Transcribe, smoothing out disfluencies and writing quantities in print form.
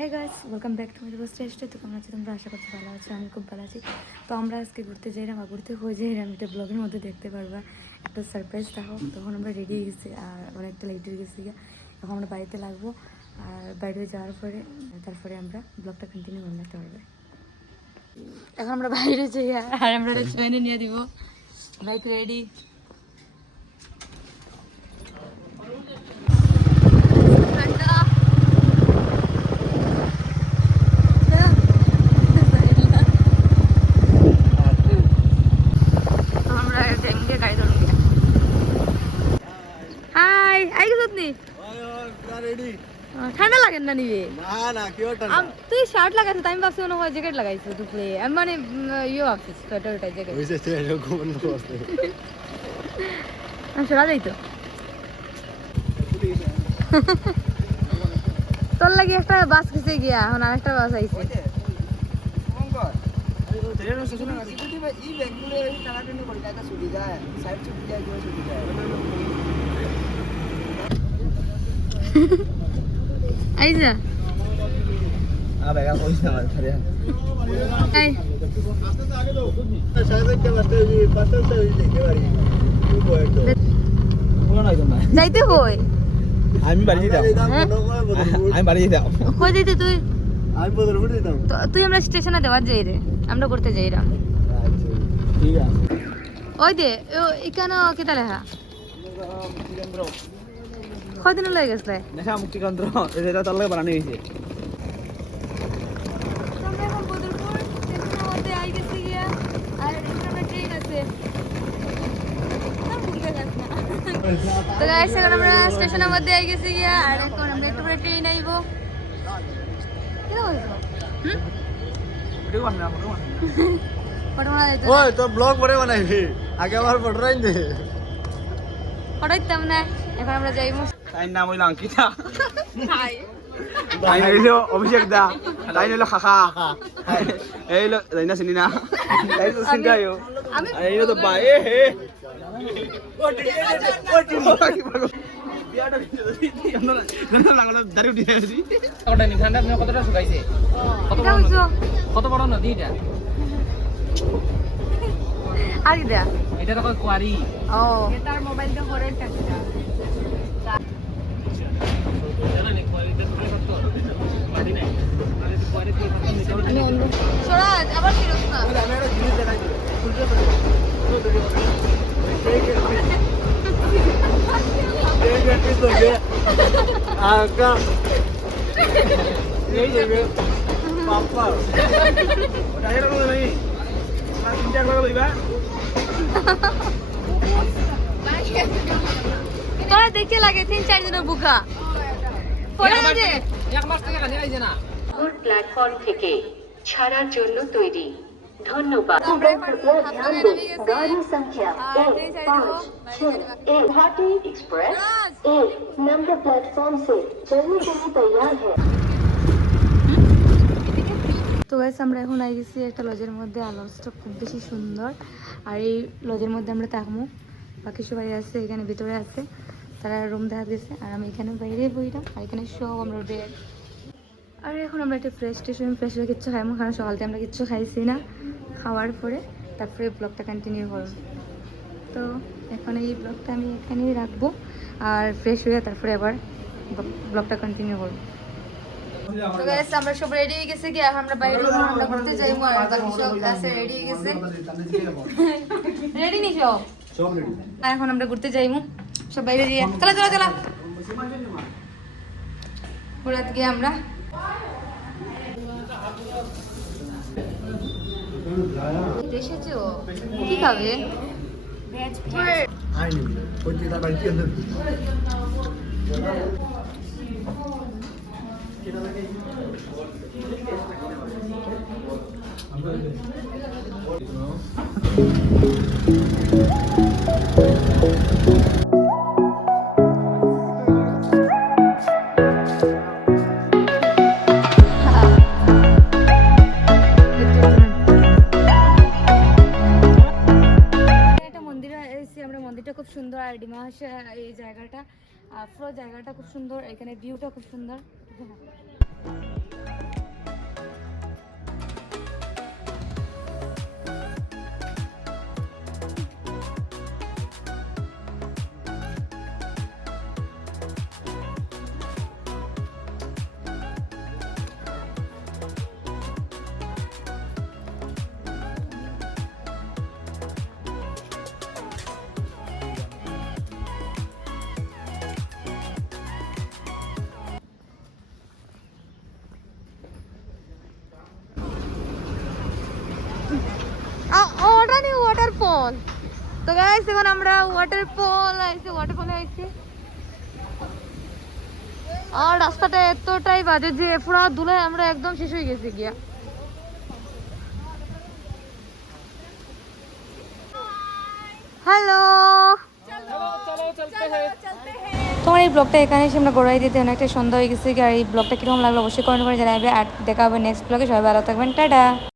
হ্যাঁ guys, welcome back to my স্টেজে। তো কেমন আছি তোমরা? আশা করতে ভালো আছো, আমি খুব ভালো আছি। তো আমরা আজকে ঘুরতে যাই না, ঘুরতে হয়ে যাই না, এটা ব্লগের মধ্যে দেখতে পারবা। একটা সারপ্রাইজ থাকো। তখন আমরা রেডি হয়ে গেছি আর অনেকটা লেট হয়ে গেছি। এখন আমরা বাড়িতে লাগবো আর বাইরে যাওয়ার পরে তারপরে আমরা ব্লগটা কন্টিনিউ করতে পারবে। এখন আমরা বাইরে যাই আর আমরা রেস্টুরেন্টে নিয়ে দিব। Bike ready. ঠান্ডা লাগেন না নিবে? তুই শার্ট লাগাইছিস, আমি ভাবছি মনে হয় জ্যাকেট লাগাইছিস দুপুরে। আমি মানে ইয়ে ভাবছিস সোয়েটার জ্যাকেট। সরা যাই তো তোর লাগে একটা বাস গেছে গিয়া, এখন আর একটা বাস আইছে। আইসা যাইতে হই। আমি বাড়ি যেতাম। আমি বাড়ি যেতাম। কই দিতে তুই? তুই আমরা স্টেশনে দেওয়ার যাই রে, আমরা করতে যাই রা। ঠিক আছে। ওই দে এখানে কেটা লেখা কয়দিন লাগে গেছে নেশা মুক্তি কেন্দ্র এটা তোর লাগে বানানো হয়েছে। তো গাইস, এখন আমরা স্টেশনের মধ্যে আই গেছি গিয়া আর এখন আমরা একটু করে ট্রেন আইবো। কি হইছো? ভিডিও বানা ফটো বানা। ফটো বানা দিতে ওই তোর ব্লগ পরে বানাইবি, আগে আমার ফটো রাইন দে। ফটো দিতাম না, এখন আমরা যাইবো। তাই নাম হইলো অঙ্কিতা। হাই তাই হইলো অভিষেক দা। তাই হইলো খাখা। এই হইলো জানা চিনি না। তাই তো চিন্তায়ও। আমি এই হইলো তো বাই এ হে। কত বড় নদী এটা? আর কি দা এটা তো কোয়ারি। ও এটার মোবাইলটা পরে টাকা সরাজ আবার ফিরোজ না। তোরা দেখতে লাগে 3-4 দিনের বুকা প্ল্যাটফর্ম থেকে ছাড়ার জন্য তৈরি। ধন্যবাদ। गाड़ी संख्या 156 गुवाहाटी एक्सप्रेस 1 नंबर प्लेटफॉर्म से चलने के लिए तैयार है। তো গাইস, আমরা এখন আই গেছি একটা লজের মধ্যে। আর লজটা খুব বেশি সুন্দর। আর এই লজের মধ্যে আমরা থাকবো। বাকি সবাই আছে এখানে ভিতরে আছে, তারা রুম দেখা গেছে। আর আমি এখানে বাইরে বইলাম আর এখানে সব আমরা বেড। আর এখন আমরা একটা ফ্রেশ হয়ে কিচ্ছু খাইমো, কারণ সকালতে আমরা কিচ্ছু খাইছি না। খাওয়ার পরে তারপরে ব্লগটা কন্টিনিউ করব। তো এখন এই ব্লগটা আমি এখানেই রাখবো আর ফ্রেশ হয়ে তারপরে আবার ব্লগটা কন্টিনিউ করবো। তো গাইস, আমরা সব রেডি হয়ে গেছে কি এখন আমরা বাইরে আমরা ঘুরতে যাইবো। আর বাকি সব কাছে রেডি হয়ে গেছে। রেডি নি সব? সব রেডি। আর এখন আমরা ঘুরতে যাইবো সব বাইরে দিয়ে। চলা ঘুরাতে গিয়ে আমরা এসেছো। কি খাবে? খুব সুন্দর। আর ডিমাহাস এই জায়গাটা পুরো জায়গাটা খুব সুন্দর, এখানে ভিউটা খুব সুন্দর। ওয়াটারফল। তো গাইস এখন আমরা ওয়াটারফলে আইছি আর রাস্তাটা এতটাই বাজে যে পুরা ধুলায় আমরা একদম শেষ হয়ে গেছি গিয়া। হ্যালো, তোমার এই ব্লগটা এখানে এসে আমরা গড়াই দিতে অনেকটা সন্ধ্যা হয়ে গেছে আর এই ব্লগটা কিরকম লাগলো অবশ্যই কমেন্ট করে জানাবে আর দেখা হবে নেক্সট ব্লগে। সবাই ভালো থাকবেন, টাটা।